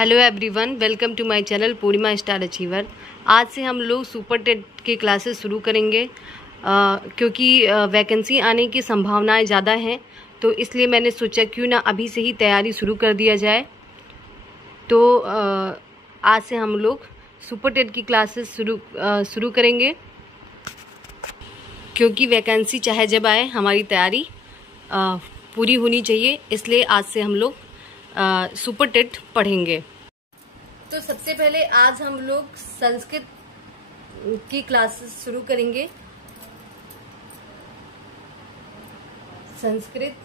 Hello everyone, welcome to my channel Purnima star achiever. आज से हम लोग सुपर टेट के क्लासेस शुरू करेंगे क्योंकि वैकेंसी आने की संभावनाएं ज़्यादा हैं, तो इसलिए मैंने सोचा क्यों ना अभी से ही तैयारी शुरू कर दिया जाए। तो आज से हम लोग सुपर टेट की क्लासेस शुरू करेंगे क्योंकि वैकेंसी चाहे जब आए हमारी तैयारी पूरी होनी चाहिए, इसलिए आज से हम लोग सुपर टेट पढ़ेंगे। तो सबसे पहले आज हम लोग संस्कृत की क्लासेस शुरू करेंगे। संस्कृत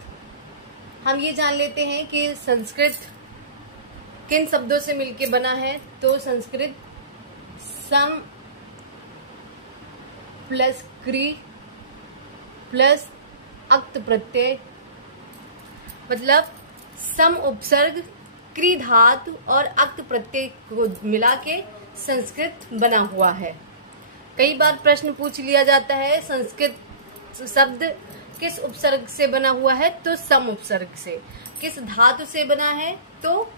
हम ये जान लेते हैं कि संस्कृत किन शब्दों से मिलके बना है। तो संस्कृत सम प्लस क्री प्लस अक्त प्रत्यय, मतलब सम उपसर्ग, क्री धातु और अक्त प्रत्यय को मिला के संस्कृत बना हुआ है। कई बार प्रश्न पूछ लिया जाता है संस्कृत शब्द किस उपसर्ग से बना हुआ है, तो सम उपसर्ग से। किस धातु से बना है, तो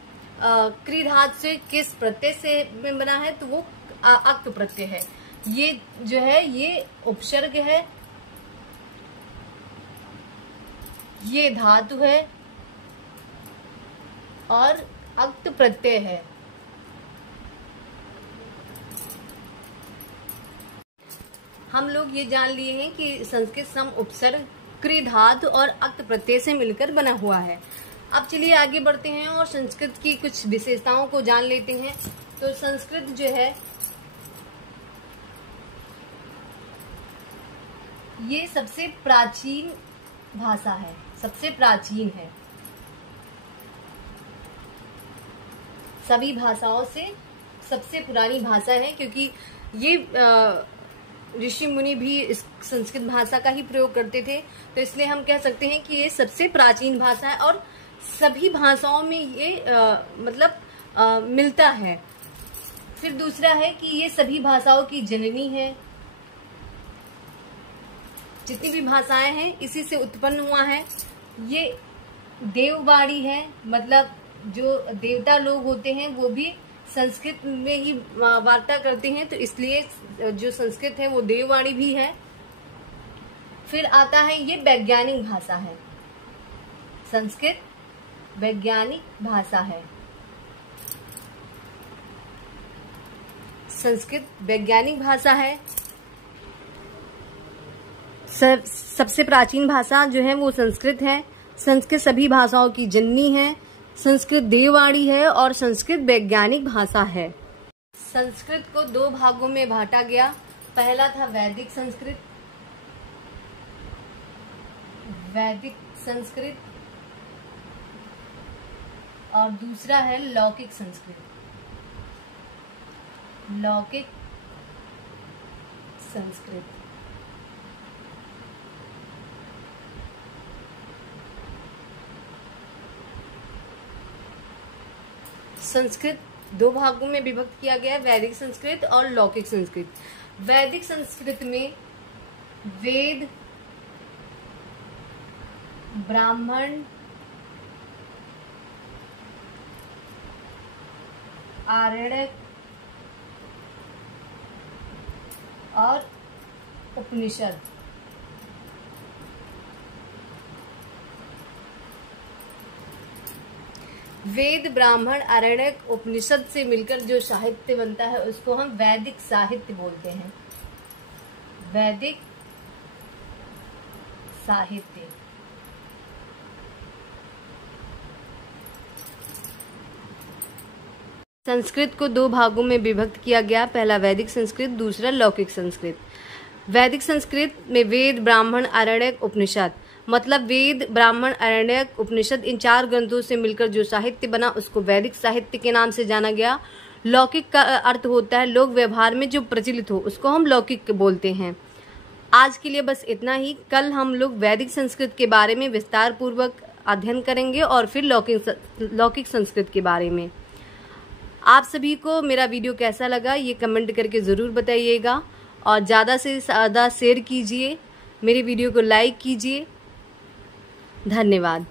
क्री धातु से। किस प्रत्यय से बना है, तो वो अक्त प्रत्यय है। ये जो है ये उपसर्ग है, ये धातु है और अक्त प्रत्यय है। हम लोग ये जान लिए हैं कि संस्कृत सम उपसर्ग, क्री धातु और अक्त प्रत्यय से मिलकर बना हुआ है। अब चलिए आगे बढ़ते हैं और संस्कृत की कुछ विशेषताओं को जान लेते हैं। तो संस्कृत जो है ये सबसे प्राचीन भाषा है, सबसे प्राचीन है। सभी भाषाओं से सबसे पुरानी भाषा है, क्योंकि ये ऋषि मुनि भी इस संस्कृत भाषा का ही प्रयोग करते थे। तो इसलिए हम कह सकते हैं कि ये सबसे प्राचीन भाषा है और सभी भाषाओं में ये मिलता है। फिर दूसरा है कि ये सभी भाषाओं की जननी है। जितनी भी भाषाएं हैं इसी से उत्पन्न हुआ है। ये देववाणी है, मतलब जो देवता लोग होते हैं वो भी संस्कृत में ही वार्ता करते हैं, तो इसलिए जो संस्कृत है वो देववाणी भी है। फिर आता है ये वैज्ञानिक भाषा है। संस्कृत वैज्ञानिक भाषा है। संस्कृत वैज्ञानिक भाषा है। सबसे प्राचीन भाषा जो है वो संस्कृत है। संस्कृत सभी भाषाओं की जननी है। संस्कृत देववाणी है और संस्कृत वैज्ञानिक भाषा है। संस्कृत को दो भागों में बांटा गया। पहला था वैदिक संस्कृत, वैदिक संस्कृत, और दूसरा है लौकिक संस्कृत, लौकिक संस्कृत। संस्कृत दो भागों में विभक्त किया गया, वैदिक संस्कृत और लौकिक संस्कृत। वैदिक संस्कृत में वेद, ब्राह्मण, आरण्यक और उपनिषद वेद, ब्राह्मण, आरण्यक, उपनिषद से मिलकर जो साहित्य बनता है उसको हम वैदिक साहित्य बोलते हैं। वैदिक साहित्य। संस्कृत को दो भागों में विभक्त किया गया। पहला वैदिक संस्कृत, दूसरा लौकिक संस्कृत। वैदिक संस्कृत में वेद, ब्राह्मण, आरण्यक, उपनिषद, मतलब वेद, ब्राह्मण, आरण्यक, उपनिषद इन चार ग्रंथों से मिलकर जो साहित्य बना उसको वैदिक साहित्य के नाम से जाना गया। लौकिक का अर्थ होता है लोक व्यवहार में जो प्रचलित हो, उसको हम लौकिक बोलते हैं। आज के लिए बस इतना ही। कल हम लोग वैदिक संस्कृत के बारे में विस्तार पूर्वक अध्ययन करेंगे और फिर लौकिक संस्कृत के बारे में। आप सभी को मेरा वीडियो कैसा लगा ये कमेंट करके ज़रूर बताइएगा और ज़्यादा से ज़्यादा शेयर कीजिए, मेरे वीडियो को लाइक कीजिए। धन्यवाद।